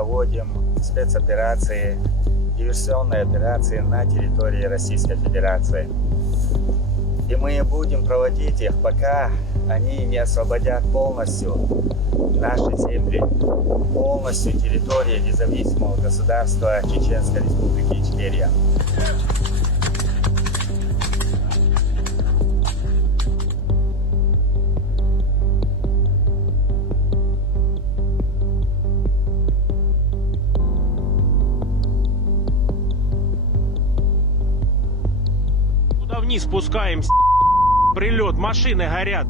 проводим спецоперации, диверсионные операции на территории Российской Федерации. И мы будем проводить их, пока они не освободят полностью наши земли, полностью территорию независимого государства Чеченской Республики Ичкерия. Туда вниз спускаемся. Прилет, машины горят.